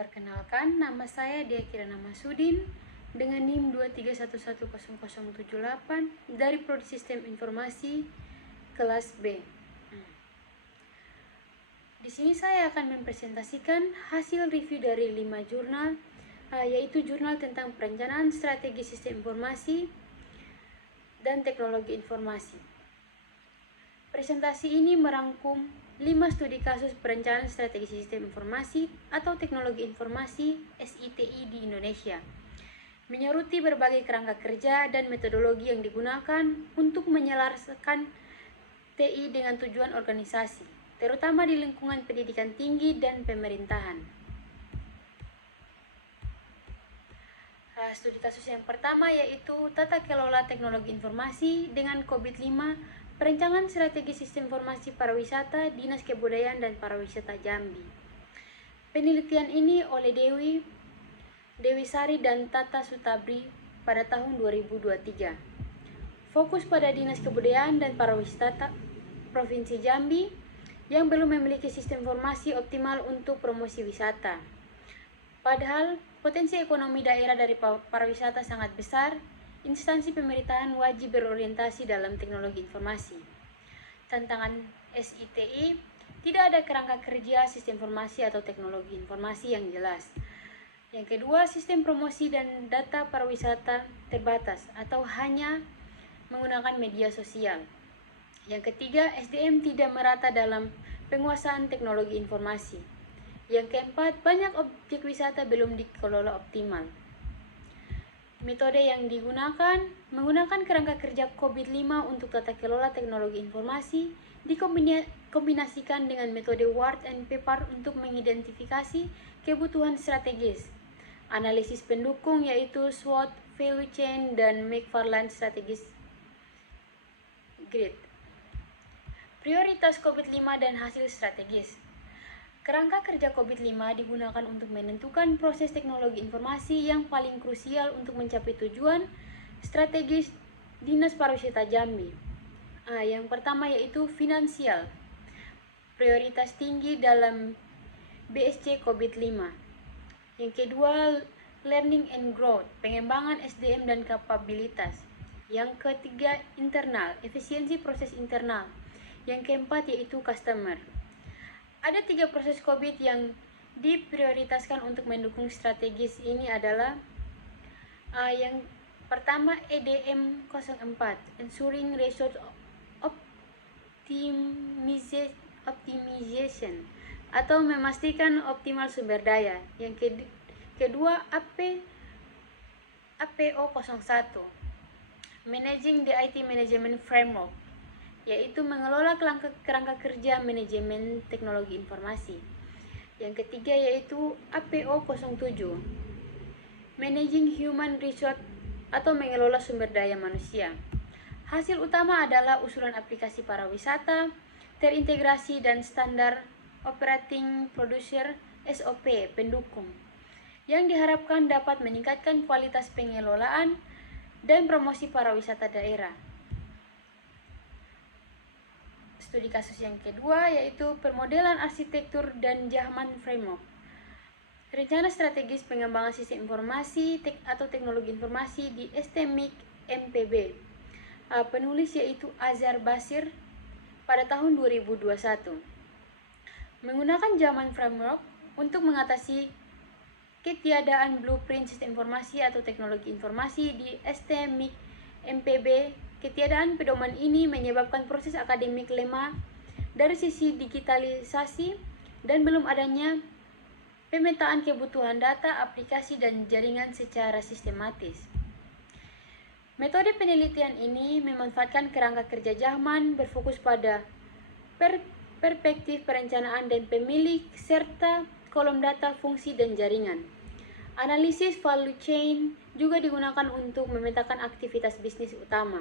Perkenalkan, nama saya Dia Kirana Masudin dengan NIM 2311078 dari Prodi Sistem Informasi kelas B. Di sini saya akan mempresentasikan hasil review dari 5 jurnal, yaitu jurnal tentang perencanaan strategi sistem informasi dan teknologi informasi. Presentasi ini merangkum 5 studi kasus perencanaan strategi sistem informasi atau teknologi informasi SITI di Indonesia, menyoroti berbagai kerangka kerja dan metodologi yang digunakan untuk menyelaraskan TI dengan tujuan organisasi, terutama di lingkungan pendidikan tinggi dan pemerintahan. Studi kasus yang pertama yaitu tata kelola teknologi informasi dengan COVID-5, perencanaan strategi sistem informasi pariwisata, Dinas Kebudayaan dan Pariwisata Jambi. Penelitian ini oleh Dewi Sari dan Tata Sutabri pada tahun 2023. Fokus pada Dinas Kebudayaan dan Pariwisata Provinsi Jambi yang belum memiliki sistem informasi optimal untuk promosi wisata. Padahal potensi ekonomi daerah dari pariwisata sangat besar, instansi pemerintahan wajib berorientasi dalam teknologi informasi. Tantangan SITI, tidak ada kerangka kerja sistem informasi atau teknologi informasi yang jelas. Yang kedua, sistem promosi dan data pariwisata terbatas atau hanya menggunakan media sosial. Yang ketiga, SDM tidak merata dalam penguasaan teknologi informasi. Yang keempat, banyak objek wisata belum dikelola optimal. Metode yang digunakan menggunakan kerangka kerja COVID-5 untuk tata kelola teknologi informasi dikombinasikan dengan metode Ward and Pepper untuk mengidentifikasi kebutuhan strategis. Analisis pendukung yaitu SWOT, Value Chain, dan McFarland Strategis Grid. Prioritas COVID-5 dan hasil strategis. Kerangka kerja COVID-5 digunakan untuk menentukan proses teknologi informasi yang paling krusial untuk mencapai tujuan strategis Dinas Pariwisata Jambi. Yang pertama yaitu finansial. Prioritas tinggi dalam BSC COVID-5. Yang kedua, learning and growth, pengembangan SDM dan kapabilitas. Yang ketiga, internal, efisiensi proses internal. Yang keempat yaitu customer. Ada 3 proses COVID yang diprioritaskan untuk mendukung strategis ini adalah yang pertama EDM 04, Ensuring Resource Optimization atau memastikan optimal sumber daya. Yang kedua APO 01, Managing the IT Management Framework, yaitu mengelola kerangka kerja manajemen teknologi informasi. Yang ketiga yaitu APO 07, Managing Human Resource atau mengelola sumber daya manusia. Hasil utama adalah usulan aplikasi pariwisata, terintegrasi dan standar operating procedure SOP pendukung, yang diharapkan dapat meningkatkan kualitas pengelolaan dan promosi pariwisata daerah. Studi kasus yang kedua yaitu permodelan arsitektur dan Jahman Framework. Rencana strategis pengembangan sistem informasi atau teknologi informasi di STMIC MPB. Penulis yaitu Azhar Basir pada tahun 2021. Menggunakan Jahman Framework untuk mengatasi ketiadaan blueprint sistem informasi atau teknologi informasi di STMIC MPB. Ketiadaan pedoman ini menyebabkan proses akademik lemah dari sisi digitalisasi dan belum adanya pemetaan kebutuhan data, aplikasi, dan jaringan secara sistematis. Metode penelitian ini memanfaatkan kerangka kerja Jahman berfokus pada perspektif perencanaan dan pemilik serta kolom data, fungsi, dan jaringan. Analisis value chain juga digunakan untuk memetakan aktivitas bisnis utama.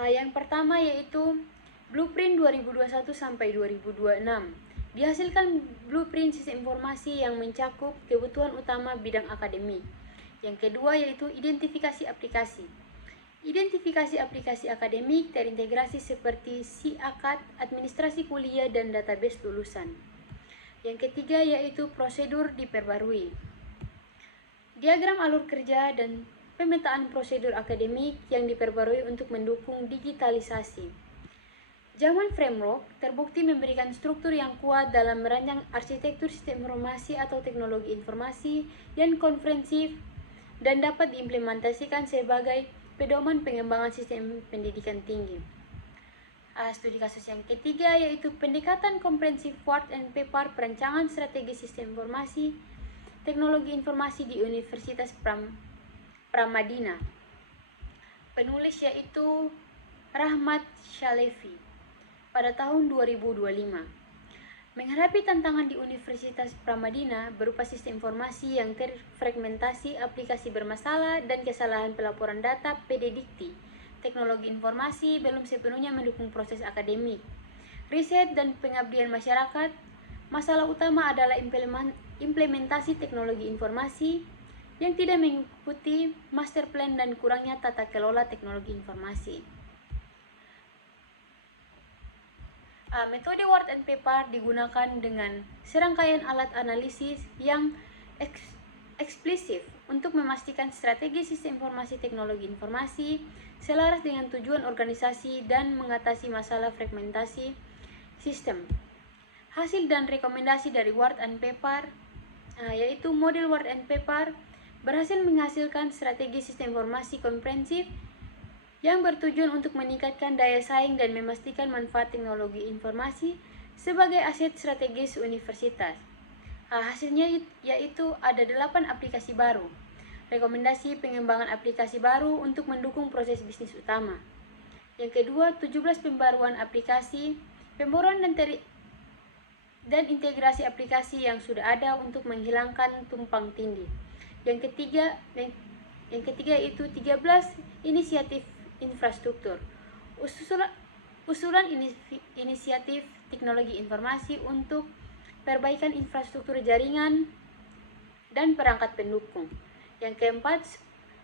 Yang pertama yaitu Blueprint 2021 sampai 2026. Dihasilkan blueprint sistem informasi yang mencakup kebutuhan utama bidang akademik. Yang kedua yaitu identifikasi aplikasi. Identifikasi aplikasi akademik terintegrasi seperti SIAKAT, administrasi kuliah, dan database lulusan. Yang ketiga yaitu prosedur diperbarui. Diagram alur kerja dan pemetaan prosedur akademik yang diperbarui untuk mendukung digitalisasi. Zaman framework terbukti memberikan struktur yang kuat dalam merancang arsitektur sistem informasi atau teknologi informasi yang komprehensif dan dapat diimplementasikan sebagai pedoman pengembangan sistem pendidikan tinggi. Studi kasus yang ketiga yaitu pendekatan komprehensif Ward and Pepper perancangan strategi sistem informasi teknologi informasi di Universitas Pramadina. Penulis yaitu Rahmat Shalevi pada tahun 2025. Menghadapi tantangan di Universitas Pramadina berupa sistem informasi yang terfragmentasi, aplikasi bermasalah, dan kesalahan pelaporan data PD-Dikti, teknologi informasi belum sepenuhnya mendukung proses akademik, riset, dan pengabdian masyarakat. Masalah utama adalah implementasi teknologi informasi yang tidak mengikuti master plan dan kurangnya tata kelola teknologi informasi. Metode Ward and Pepper digunakan dengan serangkaian alat analisis yang eksplisit untuk memastikan strategi sistem informasi teknologi informasi selaras dengan tujuan organisasi dan mengatasi masalah fragmentasi sistem. Hasil dan rekomendasi dari Ward and Pepper yaitu model Ward and Pepper berhasil menghasilkan strategi sistem informasi komprehensif yang bertujuan untuk meningkatkan daya saing dan memastikan manfaat teknologi informasi sebagai aset strategis universitas. Hasilnya yaitu ada 8 aplikasi baru, rekomendasi pengembangan aplikasi baru untuk mendukung proses bisnis utama. Yang kedua, 17 pembaruan aplikasi, pembaruan dan integrasi aplikasi yang sudah ada untuk menghilangkan tumpang tindih. Yang ketiga itu 13 inisiatif infrastruktur. Usulan inisiatif teknologi informasi untuk perbaikan infrastruktur jaringan dan perangkat pendukung. Yang keempat,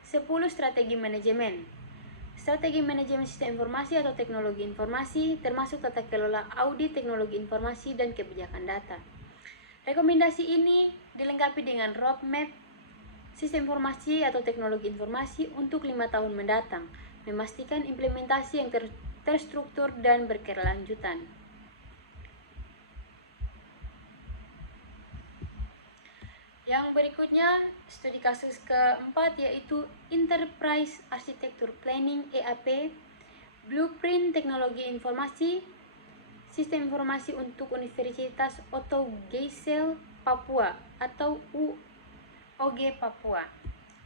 10 strategi manajemen. Strategi manajemen sistem informasi atau teknologi informasi termasuk tata kelola audit teknologi informasi dan kebijakan data. Rekomendasi ini dilengkapi dengan roadmap sistem informasi atau teknologi informasi untuk 5 tahun mendatang, memastikan implementasi yang terstruktur dan berkelanjutan. Yang berikutnya, studi kasus keempat yaitu Enterprise Architecture Planning EAP, Blueprint Teknologi Informasi, Sistem Informasi untuk Universitas Oto Geisel Papua atau UOG Papua.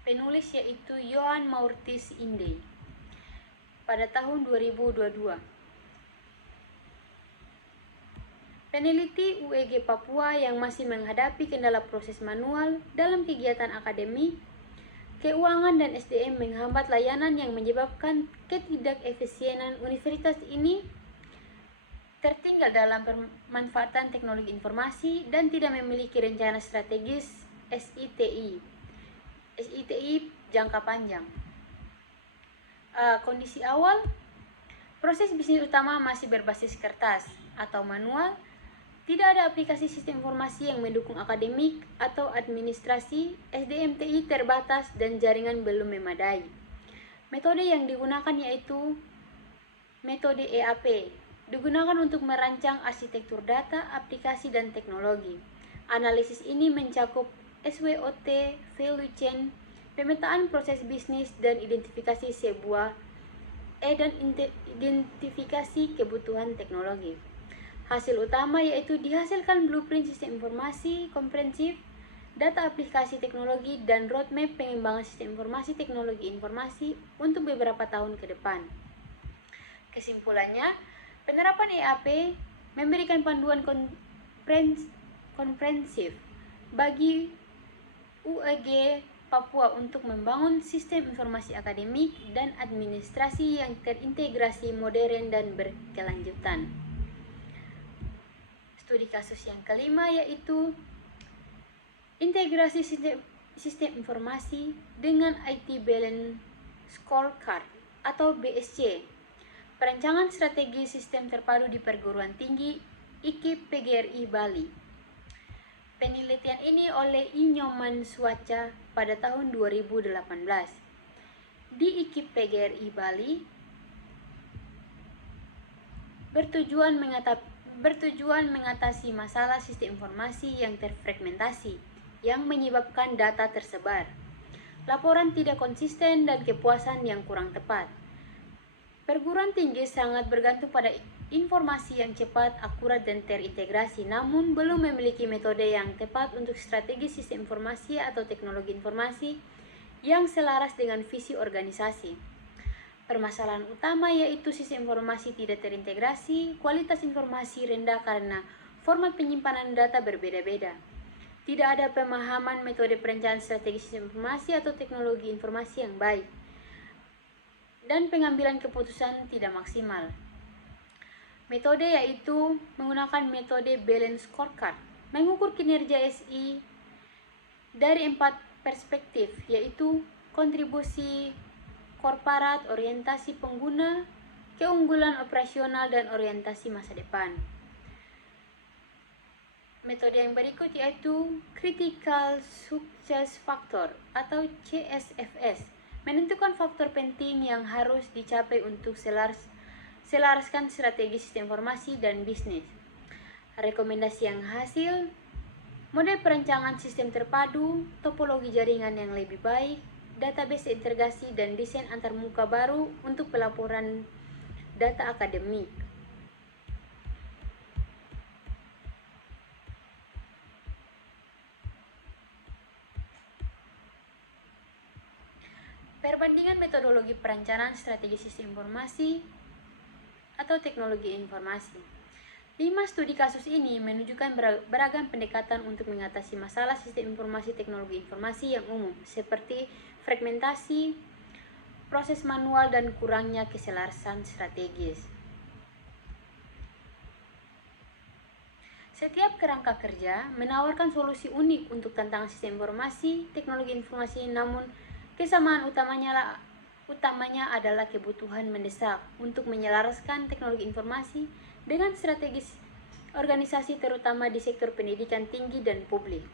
Penulis yaitu Yohan Maurits Inde pada tahun 2022. Peneliti UEG Papua yang masih menghadapi kendala proses manual dalam kegiatan akademik, keuangan dan SDM menghambat layanan yang menyebabkan ketidakefisienan universitas ini tertinggal dalam pemanfaatan teknologi informasi dan tidak memiliki rencana strategis SITI jangka panjang. Kondisi awal, proses bisnis utama masih berbasis kertas atau manual, tidak ada aplikasi sistem informasi yang mendukung akademik atau administrasi, SDM TI terbatas dan jaringan belum memadai. Metode yang digunakan yaitu metode EAP, digunakan untuk merancang arsitektur data, aplikasi, dan teknologi. Analisis ini mencakup SWOT, value chain, pemetaan proses bisnis, dan identifikasi identifikasi kebutuhan teknologi. Hasil utama yaitu dihasilkan blueprint sistem informasi komprehensif, data aplikasi teknologi, dan roadmap pengembangan sistem informasi teknologi informasi untuk beberapa tahun ke depan. Kesimpulannya, penerapan EAP memberikan panduan komprehensif bagi UEG Papua untuk membangun sistem informasi akademik dan administrasi yang terintegrasi, modern, dan berkelanjutan. Studi kasus yang kelima yaitu integrasi sistem informasi dengan IT Balance Scorecard atau BSC, perancangan strategi sistem terpadu di perguruan tinggi IKIP PGRI Bali. Penelitian ini oleh Inyoman Suaca pada tahun 2018 di IKIP PGRI Bali bertujuan mengatasi masalah sistem informasi yang terfragmentasi yang menyebabkan data tersebar, laporan tidak konsisten, dan kepuasan yang kurang tepat. Perguruan tinggi sangat bergantung pada informasi yang cepat, akurat, dan terintegrasi, namun belum memiliki metode yang tepat untuk strategi sistem informasi atau teknologi informasi yang selaras dengan visi organisasi. Permasalahan utama yaitu sistem informasi tidak terintegrasi, kualitas informasi rendah karena format penyimpanan data berbeda-beda. Tidak ada pemahaman metode perencanaan strategi sistem informasi atau teknologi informasi yang baik, dan pengambilan keputusan tidak maksimal. Metode yaitu menggunakan metode Balance Scorecard, mengukur kinerja SI dari 4 perspektif, yaitu kontribusi korporat, orientasi pengguna, keunggulan operasional, dan orientasi masa depan. Metode yang berikut yaitu Critical Success Factor atau CSFS, menentukan faktor penting yang harus dicapai untuk selaraskan strategi sistem informasi dan bisnis. Rekomendasi yang hasil, model perencanaan sistem terpadu, topologi jaringan yang lebih baik, database integrasi, dan desain antarmuka baru untuk pelaporan data akademik. Perbandingan metodologi perencanaan strategi sistem informasi atau teknologi informasi. 5 studi kasus ini menunjukkan beragam pendekatan untuk mengatasi masalah sistem informasi teknologi informasi yang umum, seperti fragmentasi, proses manual, dan kurangnya keselarasan strategis. Setiap kerangka kerja menawarkan solusi unik untuk tantangan sistem informasi, teknologi informasi, namun kesamaan utamanya adalah kebutuhan mendesak untuk menyelaraskan teknologi informasi dengan strategis organisasi, terutama di sektor pendidikan tinggi dan publik.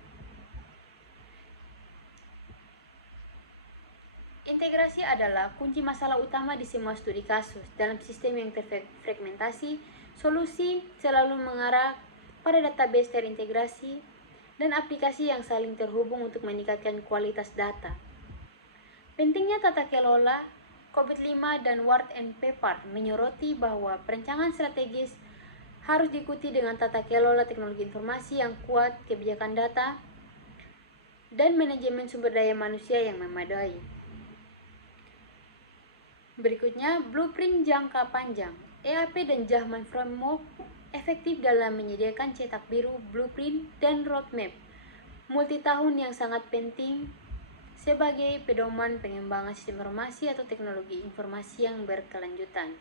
Integrasi adalah kunci masalah utama di semua studi kasus. Dalam sistem yang terfragmentasi, solusi selalu mengarah pada database terintegrasi dan aplikasi yang saling terhubung untuk meningkatkan kualitas data. Pentingnya tata kelola, COVID-5 dan Ward and Pepard menyoroti bahwa perencanaan strategis harus diikuti dengan tata kelola teknologi informasi yang kuat, kebijakan data, dan manajemen sumber daya manusia yang memadai. Berikutnya, blueprint jangka panjang. EAP dan Jahman Framework efektif dalam menyediakan cetak biru, blueprint, dan roadmap multitahun yang sangat penting sebagai pedoman pengembangan sistem informasi atau teknologi informasi yang berkelanjutan.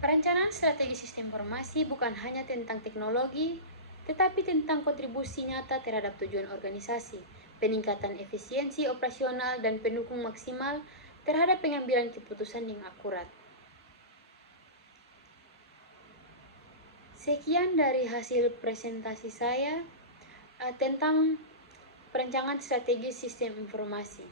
Perencanaan strategi sistem informasi bukan hanya tentang teknologi, tetapi tentang kontribusi nyata terhadap tujuan organisasi, peningkatan efisiensi operasional, dan pendukung maksimal terhadap pengambilan keputusan yang akurat. Sekian dari hasil presentasi saya tentang perencanaan strategi sistem informasi.